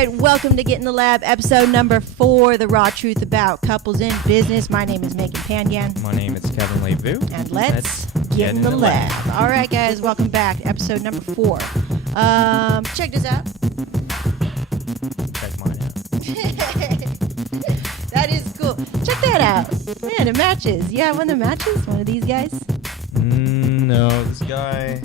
right, welcome to Get in the Lab, episode number 4, the raw truth about couples in business. My name is Megan Panyan. My name is Kevin Levu. And let's get in the lab. All right, guys, welcome back to episode number 4. Check this out. Check mine out. That is cool. Check that out. Man, it matches. You have one that matches? One of these guys? No, this guy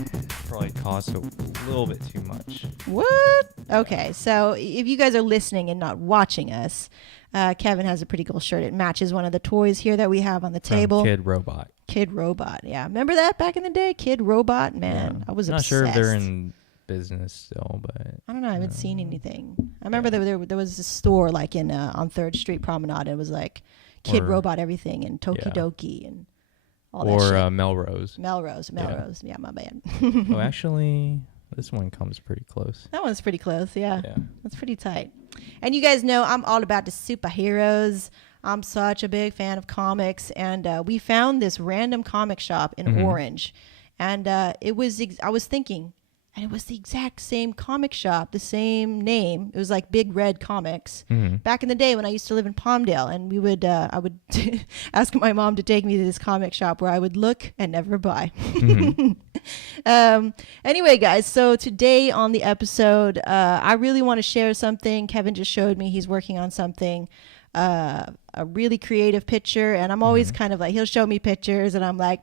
probably costs a little bit too much. What? Okay, so if you guys are listening and not watching us, Kevin has a pretty cool shirt. It matches one of the toys here that we have on the table. Kid Robot. Kid Robot, yeah. Remember that back in the day? Kid Robot? Man, Yeah. I was not obsessed. sure if they're in business still, but I don't know. I haven't seen anything. I remember there was a store like in on 3rd Street Promenade. It was like Kid Robot everything and Tokidoki and all that shit. Or Melrose. Melrose. Yeah, my bad. Oh, actually, this one comes pretty close. That one's pretty close, yeah. That's pretty tight. And you guys know I'm all about the superheroes. I'm such a big fan of comics. And we found this random comic shop in Orange. And I was thinking, and it was the exact same comic shop, the same name. It was like Big Red Comics. Back in the day when I used to live in Palmdale, and we would, I would ask my mom to take me to this comic shop where I would look and never buy. Anyway, guys, so today on the episode, I really want to share something. Kevin just showed me he's working on something, a really creative picture, and I'm always kind of like, he'll show me pictures, and I'm like,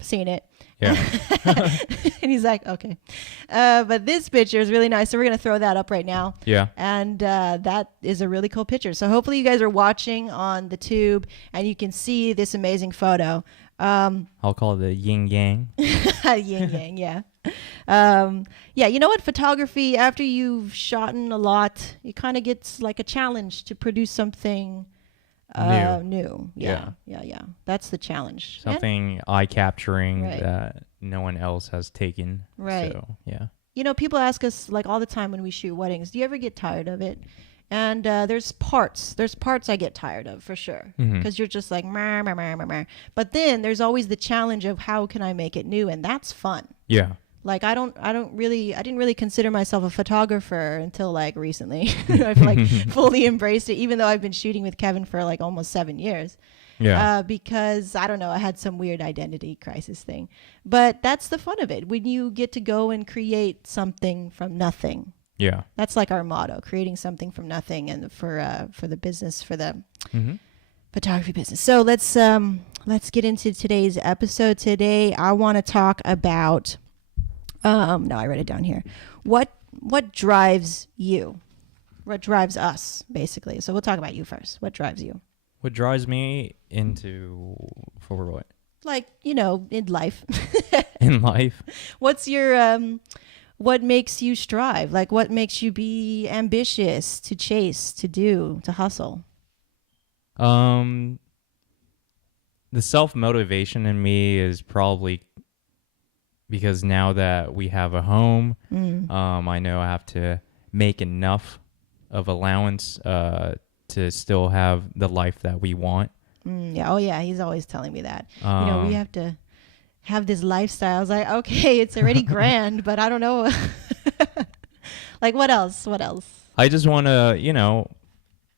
seen it. Yeah. And he's like, okay. But this picture is really nice. So we're going to throw that up right now. Yeah. And that is a really cool picture. So hopefully you guys are watching on the tube and you can see this amazing photo. I'll call it the yin yang. Yin yang, yeah. Yeah, you know what? Photography, after you've shot a lot, it kind of gets like a challenge to produce something new. Yeah. That's the challenge. Something eye-capturing that no one else has taken. Right. So, yeah. You know, people ask us like all the time when we shoot weddings, do you ever get tired of it? And there's parts I get tired of for sure, because you're just like, meh, meh, meh, meh, meh. But then there's always the challenge of how can I make it new, and that's fun. Yeah. Like I didn't really consider myself a photographer until like recently. I've like fully embraced it, even though I've been shooting with Kevin for like almost 7 years. Yeah. Because I don't know, I had some weird identity crisis thing. But that's the fun of it, when you get to go and create something from nothing. Yeah. That's like our motto, creating something from nothing, and for the business, for the photography business. So let's get into today's episode. Today I want to talk about no, I wrote it down here. What drives you? What drives us, basically? So we'll talk about you first. What drives you? What drives me for what? Like, you know, in life. In life? What's your what makes you strive? Like, what makes you be ambitious, to chase, to do, to hustle? The self-motivation in me is probably because now that we have a home, I know I have to make enough of allowance to still have the life that we want. Yeah. Oh, yeah. He's always telling me that. You know, we have to have this lifestyle. I was like, okay, it's already grand, but I don't know. Like, what else? I just want to, you know,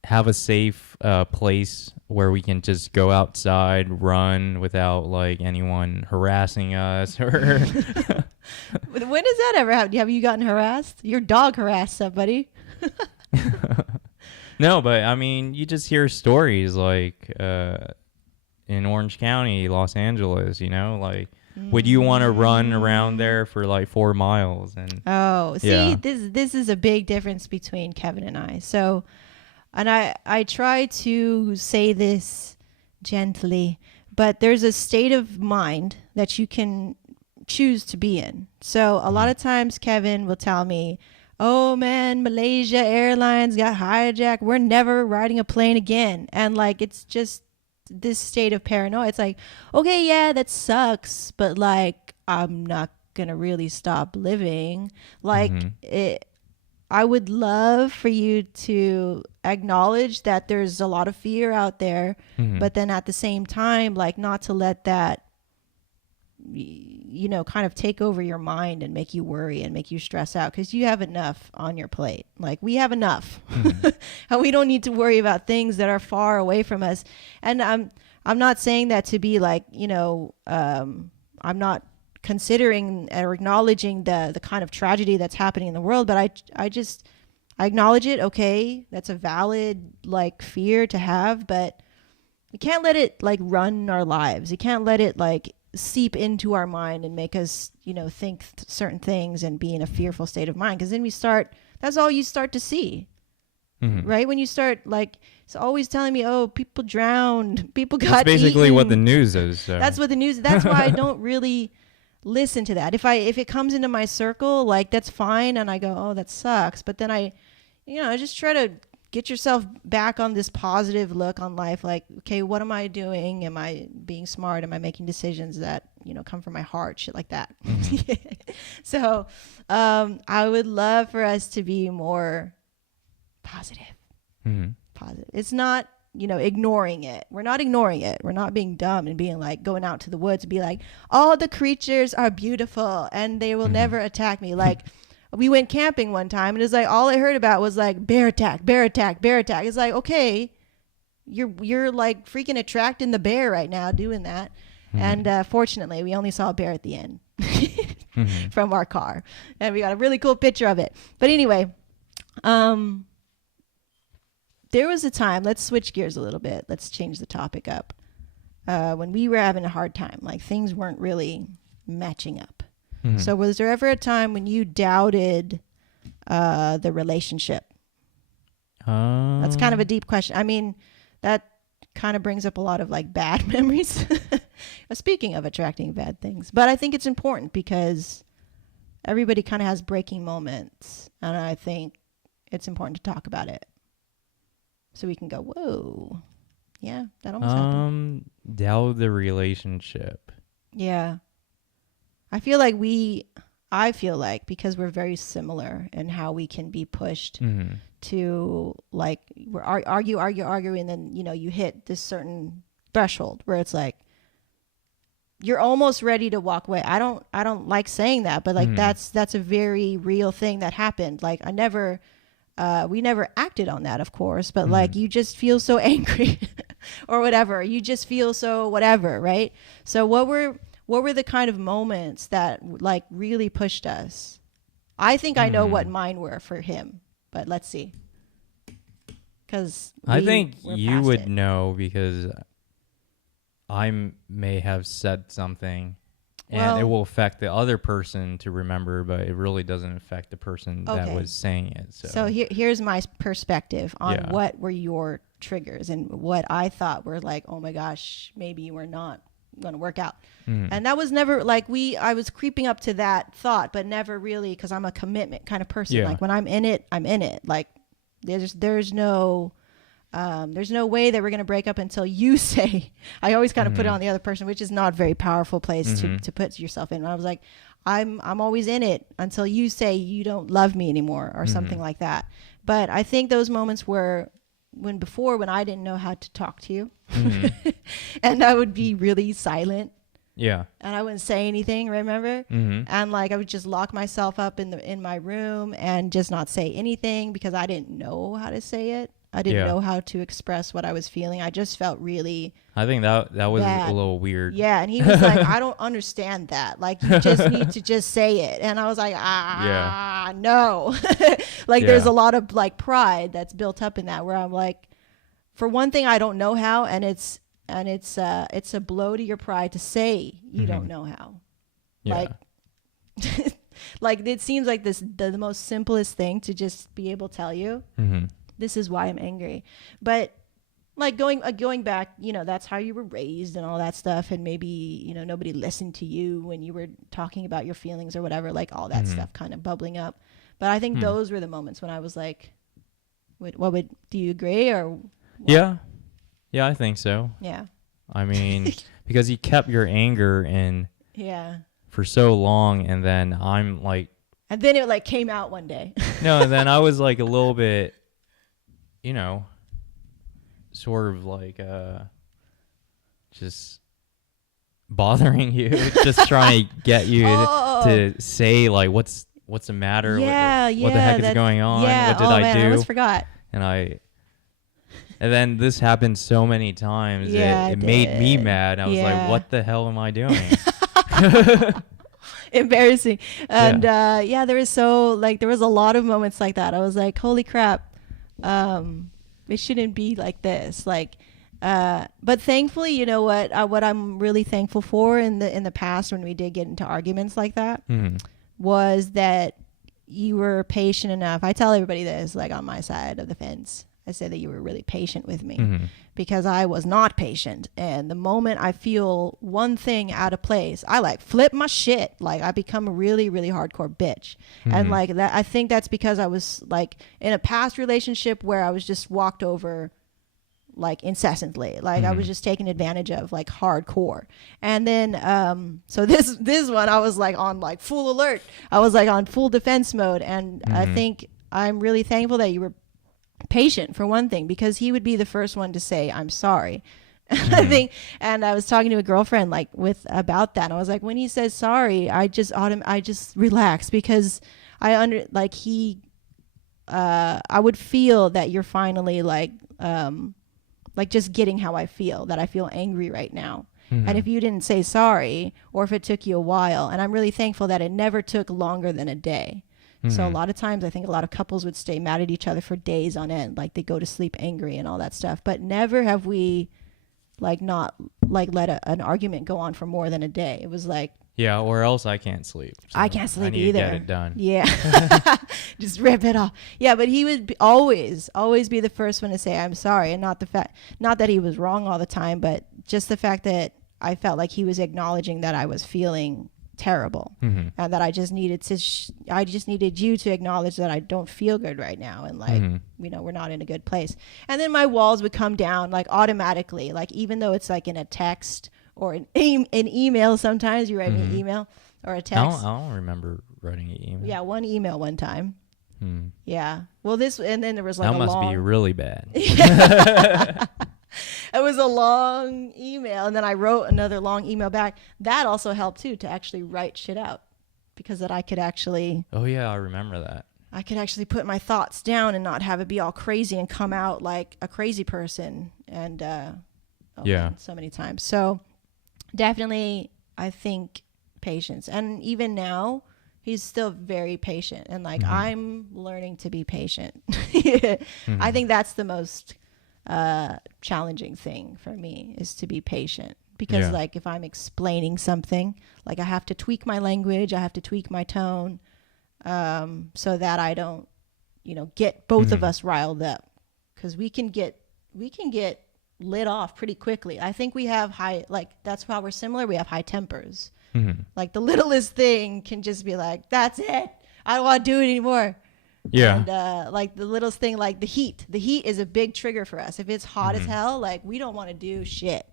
have a safe place where we can just go outside, run without like anyone harassing us. Or When does that ever happen? Have you gotten harassed? Your dog harassed somebody. No, but I mean, you just hear stories like in Orange County, Los Angeles, you know, like would you want to run around there for like 4 miles? And see, this is a big difference between Kevin and I. So, and I try to say this gently, but there's a state of mind that you can choose to be in. So a lot of times Kevin will tell me, oh man, Malaysia Airlines got hijacked. We're never riding a plane again. And like, it's just this state of paranoia. It's like, okay, yeah, that sucks, but like, I'm not going to really stop living. Like I would love for you to acknowledge that there's a lot of fear out there, but then at the same time, like not to let that kind of take over your mind and make you worry and make you stress out because you have enough on your plate. Like we have enough, and we don't need to worry about things that are far away from us. And I'm not saying that to be like, I'm not considering or acknowledging the kind of tragedy that's happening in the world, but I acknowledge it. Okay, that's a valid like fear to have, but we can't let it like run our lives. You can't let it like seep into our mind and make us, think certain things and be in a fearful state of mind. Because then that's all you start to see. Right? When you start like, it's always telling me, oh, people drowned, people got That's basically eaten. what the news is. So. That's what the news, that's why I don't really listen to that. If it comes into my circle, like that's fine. And I go, oh, that sucks. But then I just try to get yourself back on this positive look on life. Like, okay, what am I doing? Am I being smart? Am I making decisions that, come from my heart? Shit like that. So I would love for us to be more positive. Positive. It's not, ignoring it. We're not ignoring it. We're not being dumb and being like going out to the woods and be like, all the creatures are beautiful and they will never attack me. Like, we went camping one time and it's like all I heard about was like bear attack, bear attack, bear attack. It's like, okay, you're like freaking attracting the bear right now doing that. And fortunately, we only saw a bear at the end from our car, and we got a really cool picture of it. But anyway, there was a time. Let's switch gears a little bit. Let's change the topic up. When we were having a hard time, like things weren't really matching up. So was there ever a time when you doubted the relationship? That's kind of a deep question. I mean, that kind of brings up a lot of like bad memories. Speaking of attracting bad things. But I think it's important because everybody kind of has breaking moments. And I think it's important to talk about it. So we can go, whoa. Yeah, that almost happened. Doubt the relationship. Yeah. I feel like because we're very similar in how we can be pushed to like we're argue, and then you hit this certain threshold where it's like you're almost ready to walk away. I don't like saying that, but like that's a very real thing that happened. Like we never acted on that, of course, but like you just feel so angry or whatever. You just feel so whatever, right? So what were the kind of moments that like really pushed us? I think I know what mine were for him, but let's see. Because I think you would know because I may have said something and it will affect the other person to remember, but it really doesn't affect the person that was saying it. So here's my perspective on what were your triggers and what I thought were like, oh my gosh, maybe we're not going to work out. And that was never like I was creeping up to that thought, but never really, because I'm a commitment kind of person. Like when I'm in it, I'm in it. Like there's no way that we're going to break up until you say. I always kind of put it on the other person, which is not a very powerful place to put yourself in. And I was like, I'm always in it until you say you don't love me anymore or something like that. But I think those moments were when I didn't know how to talk to you and I would be really silent. Yeah. And I wouldn't say anything, remember? And like I would just lock myself up in my room and just not say anything because I didn't know how to say it. I didn't know how to express what I was feeling. I just felt really I think that was a little weird. Yeah, and he was like, I don't understand that. Like, you just need to just say it. And I was like, no. Like, there's a lot of, like, pride that's built up in that where I'm like, for one thing, I don't know how, and it's a blow to your pride to say you don't know how. Yeah. Like, like, it seems like the most simplest thing to just be able to tell you. This is why I'm angry. But like going back, that's how you were raised and all that stuff. And maybe, nobody listened to you when you were talking about your feelings or whatever, like all that stuff kind of bubbling up. But I think those were the moments when I was like, do you agree or what? Yeah, I think so. Yeah. I mean, because you kept your anger in for so long. And then I'm like, and then it like came out one day. No, and then I was like a little bit, sort of like just bothering you, just trying to get you Oh. to say like what's the matter, Yeah, what the heck is going on, Yeah. what did oh, I man, do? I almost forgot. And then this happened so many times. Yeah, it it made me did. mad. I was like, Yeah. what the hell am I doing? Embarrassing. And there was a lot of moments like that. I was like, holy crap, it shouldn't be like this. But thankfully, you know what I'm really thankful for in the past when we did get into arguments like that was that you were patient enough. I tell everybody this, like on my side of the fence. I say that you were really patient with me because I was not patient. And the moment I feel one thing out of place, I like flip my shit. Like I become a really, really hardcore bitch. And like that, I think that's because I was like in a past relationship where I was just walked over like incessantly. Like I was just taken advantage of like hardcore. And then, so this one, I was like on like full alert. I was like on full defense mode. And I think I'm really thankful that you were patient for one thing, because he would be the first one to say I'm sorry. I think, and I was talking to a girlfriend like about that, and I was like, when he says sorry, I just relax, because I would feel that you're finally like just getting how I feel, that I feel angry right now. And if you didn't say sorry, or if it took you a while, and I'm really thankful that it never took longer than a day. So a lot of times I think a lot of couples would stay mad at each other for days on end, like they go to sleep angry and all that stuff. But never have we like not like let an argument go on for more than a day. It was like, yeah, or else I can't sleep. So I can't sleep I need either. to get it done. Yeah. Just rip it off. Yeah, but he would always be the first one to say I'm sorry, and not that he was wrong all the time, but just the fact that I felt like he was acknowledging that I was feeling terrible, and that I just needed you to acknowledge that I don't feel good right now, and like we're not in a good place. And then my walls would come down like automatically, like even though it's like in a text or an email. Sometimes you write me an email or a text. I don't remember writing an email. Yeah, one email one time. Yeah, well and then there was like that must be really bad. It was a long email, and then I wrote another long email back. That also helped too, to actually write shit out, because that I could actually oh yeah, I remember that. I could actually put my thoughts down and not have it be all crazy and come out like a crazy person. And man, so many times. So definitely I think patience. And even now he's still very patient, and like I'm learning to be patient. I think that's the most challenging thing for me, is to be patient, because like if I'm explaining something, like I have to tweak my language, I have to tweak my tone, so that I don't get both of us riled up, because we can get lit off pretty quickly. I think we have that's why we're similar. We have high tempers. Like the littlest thing can just be like, that's it, I don't want to do it anymore. Yeah. And like the littlest thing, like the heat is a big trigger for us. If it's hot as hell, like we don't want to do shit.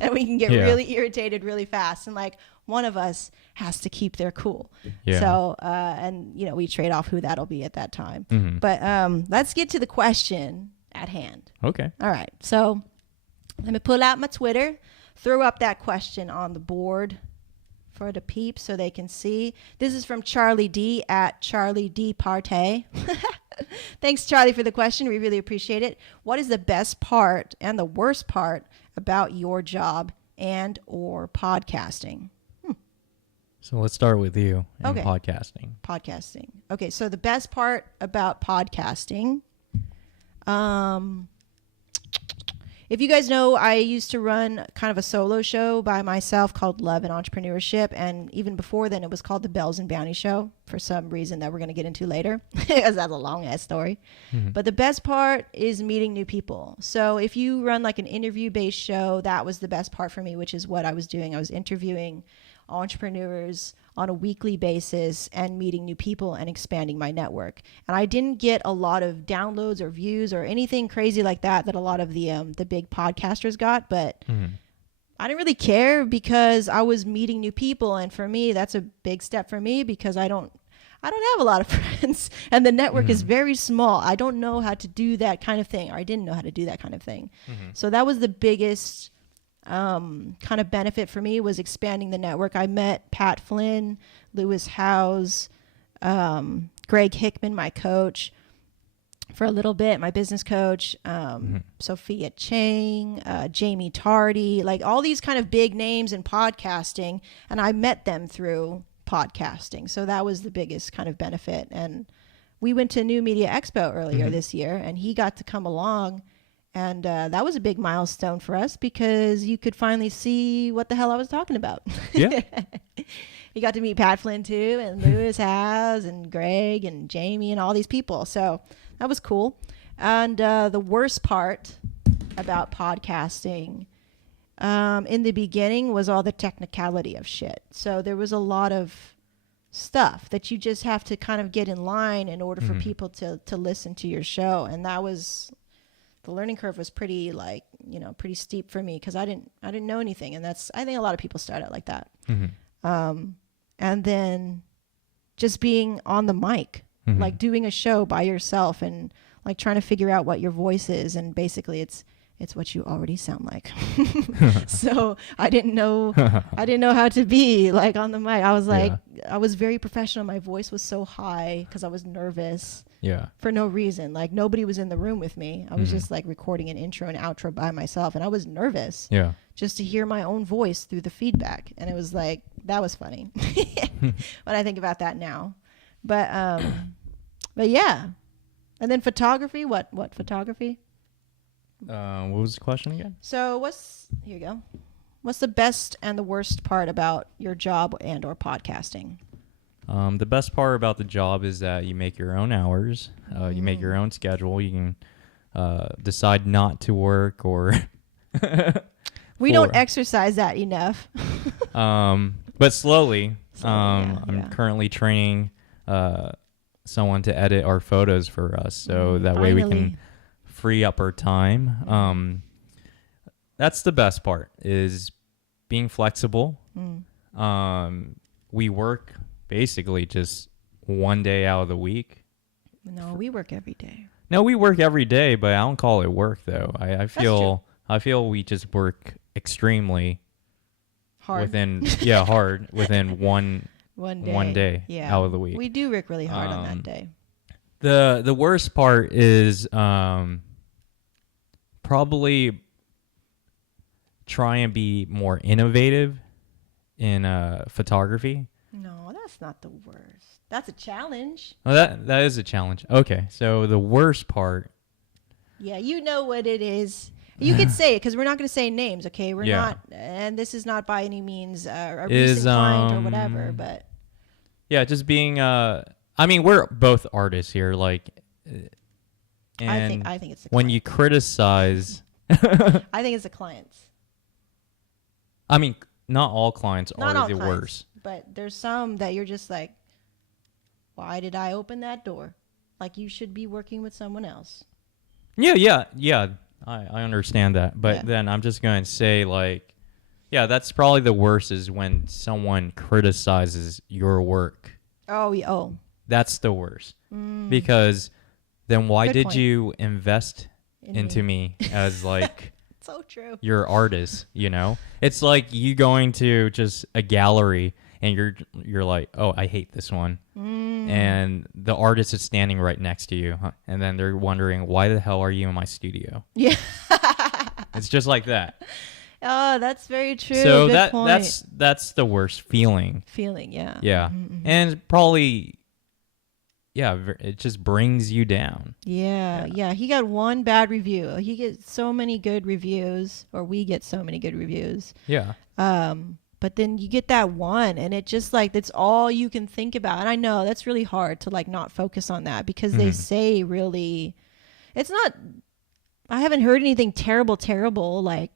And we can get really irritated really fast, and like one of us has to keep their cool. So and we trade off who that'll be at that time. But let's get to the question at hand. Okay. All right, so let me pull out my Twitter, throw up that question on the board for the peeps so they can see. This is from Charlie D at Charlie D Partey. Thanks, Charlie, for the question. We really appreciate it. What is the best part and the worst part about your job and or podcasting? So let's start with you and Okay. Podcasting. Okay, so the best part about podcasting, if you guys know, I used to run kind of a solo show by myself called Love and Entrepreneurship. And even before then, it was called the Bells and Bounty Show, for some reason that we're going to get into later, because that's a long ass story. But the best part is meeting new people. So if you run like an interview based show, that was the best part for me, which is what I was doing. I was interviewing entrepreneurs on a weekly basis and meeting new people and expanding my network. And I didn't get a lot of downloads or views or anything crazy like that a lot of the big podcasters got, but I didn't really care, because I was meeting new people, and for me that's a big step for me, because I don't have a lot of friends, and the network is very small. I don't know how to do that kind of thing, or I didn't know how to do that kind of thing. So that was the biggest kind of benefit for me was expanding the network. I met Pat Flynn, Lewis Howes, Greg Hickman, my coach, for a little bit, my business coach, Sophia Chang, Jamie Tardy, like all these kind of big names in podcasting. And I met them through podcasting. So that was the biggest kind of benefit. And we went to New Media Expo earlier this year, and he got to come along. And that was a big milestone for us because you could finally see what the hell I was talking about. Yeah. You got to meet Pat Flynn too, and Lewis Howes, and Greg, and Jamie, and all these people. So that was cool. And the worst part about podcasting in the beginning was all the technicality of shit. So there was a lot of stuff that you just have to kind of get in line in order for people to listen to your show. And that was, the learning curve was pretty pretty steep for me because I didn't know anything. And I think a lot of people start out like that. And then just being on the mic, like doing a show by yourself and like trying to figure out what your voice is. And basically it's what you already sound like. So I didn't know how to be like on the mic. I was like, I was very professional. My voice was so high because I was nervous. Yeah. For no reason. Like nobody was in the room with me. I was just like recording an intro and outro by myself, and I was nervous. Yeah. Just to hear my own voice through the feedback. And it was like, that was funny. When I think about that now. But yeah. And then photography, what photography? What was the question again? So here you go. What's the best and the worst part about your job and or podcasting? The best part about the job is that you make your own hours. You make your own schedule. You can decide not to work or... We don't exercise that enough. But slowly. I'm currently training someone to edit our photos for us. So that way we can free up our time. That's the best part, is being flexible. We work basically just one day out of the week. No, we work every day. No, we work every day, but I don't call it work though. I feel we just work extremely hard within one day out of the week. We do work really hard on that day. The worst part is probably try and be more innovative in photography. No, that's not the worst. That's a challenge. Oh, that is a challenge. Okay, so the worst part. Yeah, you know what it is. You could say it because we're not going to say names, okay? We're not, and this is not by any means a recent client or whatever, but. Yeah, just being. I mean, we're both artists here, like. And I think it's the when clients. you criticize. I think it's the clients. I mean, not all clients not are all the clients, worst. But there's some that you're just like, why did I open that door? Like, you should be working with someone else. Yeah. I understand that. But then I'm just going to say, like, yeah, that's probably the worst is when someone criticizes your work. Oh. That's the worst. Because then why did point. you invest into me as, like... So true. Your artist, you know? It's like you going to just a gallery and you're like, oh, I hate this one. And the artist is standing right next to you. And then they're wondering, why the hell are you in my studio? Yeah. It's just like that. Oh, that's very true. So Good point. that's the worst feeling. Yeah. Yeah. And probably... Yeah, it just brings you down. Yeah. He got one bad review. He gets so many good reviews, or we get so many good reviews. Yeah. But then you get that one, and it just like, that's all you can think about. And I know that's really hard to like not focus on that because they say really, it's not, I haven't heard anything terrible, like,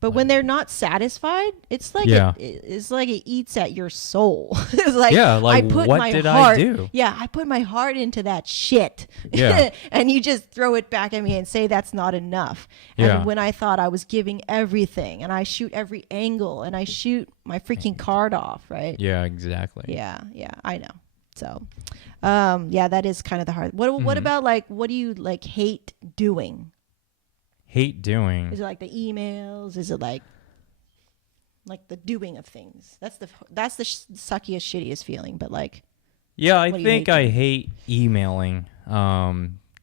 but when they're not satisfied, it's like it's like it eats at your soul. It's like, like what did I do? Yeah, I put my heart into that shit. Yeah. And you just throw it back at me and say that's not enough. And when I thought I was giving everything, and I shoot every angle, and I shoot my freaking card off, right? Yeah, exactly. Yeah, I know. So, that is kind of the hard. What about like, what do you like hate doing? hate doing. Is it like the emails? Is it like the doing of things? That's the suckiest, shittiest feeling. But like, Yeah, I what do you think hate I doing? hate emailing.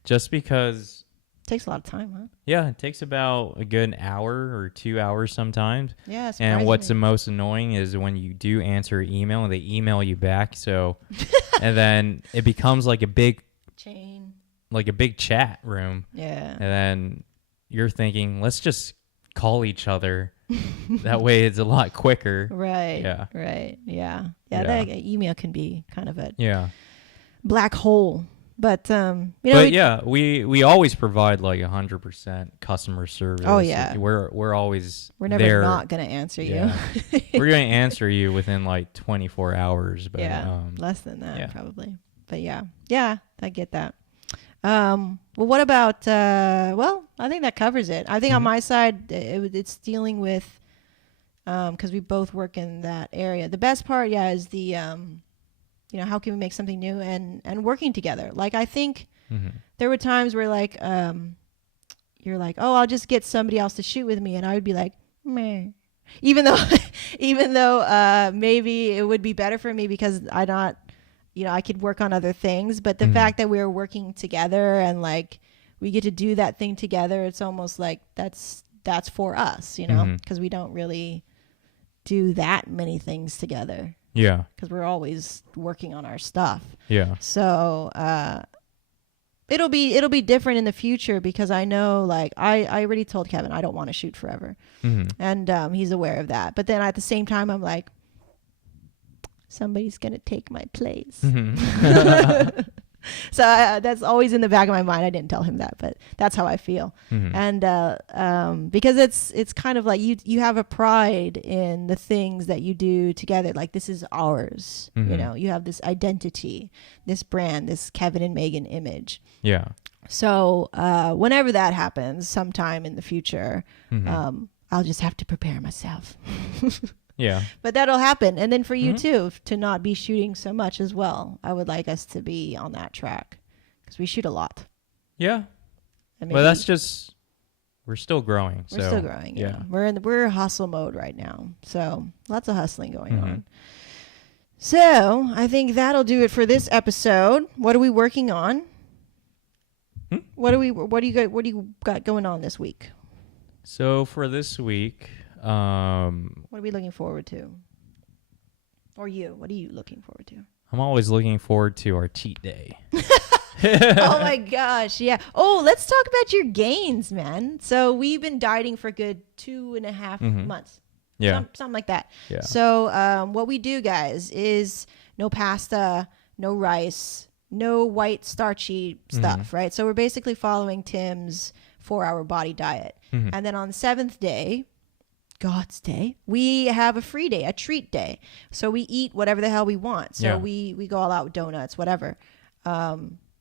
Just because, It takes a lot of time, huh? yeah, it takes about a good hour or 2 hours sometimes. Yeah, And what's the surprisingly. most annoying is when you do answer an email and they email you back. So, and then it becomes like a big Chain. chat room. Yeah. And then you're thinking, let's just call each other. That way it's a lot quicker. Right. Yeah. Right. Yeah. Yeah. That email can be kind of a Yeah. black hole. But you know. But yeah, we always provide like 100% customer service. Oh, yeah. We're always We're never there. not gonna answer you. Yeah. We're gonna answer you within like 24 hours. But Yeah. Less than that yeah. probably. But yeah, I get that. Well, what about? Well, I think that covers it. I think on Mhm. my side, it's dealing with, because we both work in that area. The best part, yeah, is the, you know, how can we make something new and working together. Like I think Mhm. there were times where like, you're like, oh, I'll just get somebody else to shoot with me, and I would be like, meh. Even though, maybe it would be better for me because I could work on other things, but the Mhm. fact that we're working together and like we get to do that thing together, it's almost like that's for us, you know, Mhm. because we don't really do that many things together Yeah. because we're always working on our stuff. Yeah. So it'll be different in the future because I know, like I already told Kevin I don't want to shoot forever, Mhm. and he's aware of that. But then at the same time, I'm like, somebody's gonna take my place. Mhm. So that's always in the back of my mind. I didn't tell him that, but that's how I feel. Mhm. And because it's kind of like you have a pride in the things that you do together. Like this is ours. You Mhm. know, you have this identity, this brand, this Kevin and Megan image. Yeah. So whenever that happens, sometime in the future, Mhm. I'll just have to prepare myself. Yeah. But that'll happen. And then for you Mhm. too, to not be shooting so much as well. I would like us to be on that track because we shoot a lot. Yeah. And But that's just, we're still growing. we're So still growing. Yeah, we're hustle mode right now. So lots of hustling going Mhm. on. So I think that'll do it for this episode. What are we working on? Hmm? What do you got going on this week? So for this week, What are we looking forward to? Or you? What are you looking forward to? I'm always looking forward to our cheat day. Oh my gosh, yeah. Oh, let's talk about your gains, man. So we've been dieting for a good 2.5 Mhm. months. Yeah. Something like that. Yeah. So what we do, guys, is no pasta, no rice, no white starchy stuff, right? So we're basically following Tim's 4-hour body diet. Mhm. And then on the 7th day, God's day, we have a free day, a treat day. So we eat whatever the hell we want. So Yeah. we go all out with donuts, whatever.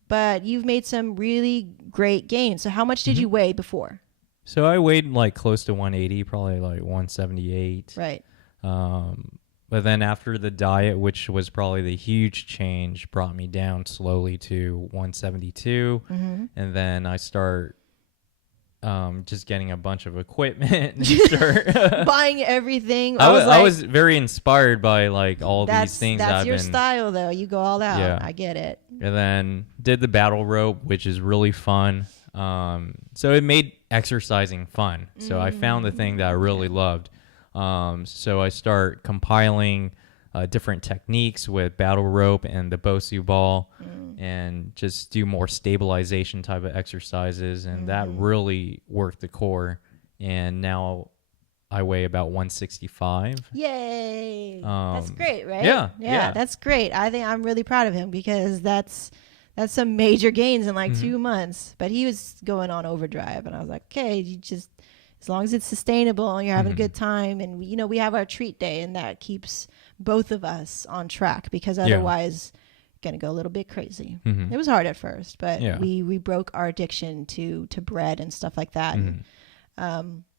But you've made some really great gains. So how much did you weigh before? So I weighed like close to 180, probably like 178. Right. But then after the diet, which was probably the huge change, brought me down slowly to 172. And then I start just getting a bunch of equipment. And start Buying everything. I was very inspired by like all these things That's I've your been. style, though. You go all out. Yeah. I get it. And then did the battle rope, which is really fun. So it made exercising fun. So I found the thing that I really loved. So I start compiling different techniques with battle rope and the Bosu ball, and just do more stabilization type of exercises, and that really worked the core. And now I weigh about 165. Yay. That's great, right? Yeah, yeah. yeah. That's great. I think I'm really proud of him because that's some major gains in like 2 months. But he was going on overdrive, and I was like, okay, you just, as long as it's sustainable and you're having a good time, and we have our treat day, and that keeps both of us on track, because otherwise gonna go a little bit crazy. It was hard at first, but we broke our addiction to bread and stuff like that. And,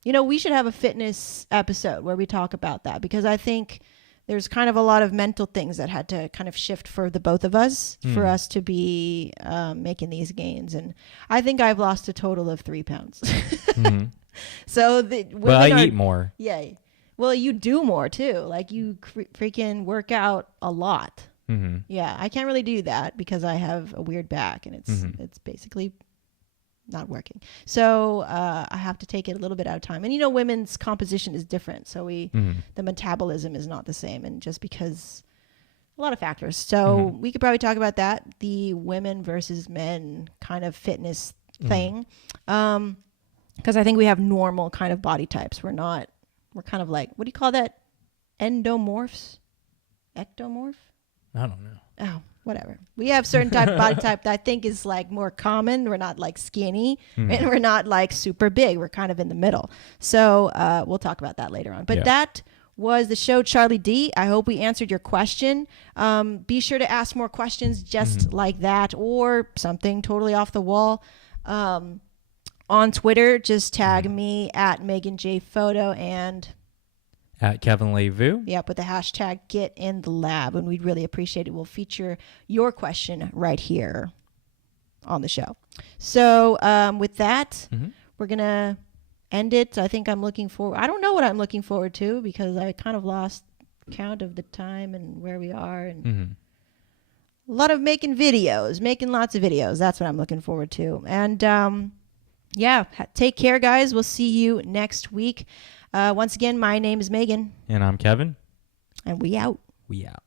we should have a fitness episode where we talk about that, because I think there's kind of a lot of mental things that had to kind of shift for the both of us for us to be making these gains. And I think I've lost a total of 3 pounds. So well, I eat more. Yeah. Well, you do more too. Like you freaking work out a lot. Yeah. I can't really do that because I have a weird back and it's basically not working. So I have to take it a little bit at a time. And women's composition is different. So the metabolism is not the same. And just because a lot of factors. So we could probably talk about that. The women versus men kind of fitness thing. Because I think we have normal kind of body types. We're kind of like, what do you call that? Endomorphs? Ectomorph? I don't know. Oh, whatever. We have certain type of body type that I think is like more common. We're not like skinny and we're not like super big. We're kind of in the middle. So we'll talk about that later on. But that was the show, Charlie D. I hope we answered your question. Be sure to ask more questions just like that or something totally off the wall. On Twitter, just tag me at Megan J Photo and at Kevin Lee Vu. Yep, with the hashtag Get in the Lab, and we'd really appreciate it. We'll feature your question right here on the show. So with that, we're gonna end it. I think I don't know what I'm looking forward to because I kind of lost count of the time and where we are, and a lot of making lots of videos. That's what I'm looking forward to, and. Yeah, take care, guys. We'll see you next week. Once again, my name is Megan. And I'm Kevin. And we out. We out.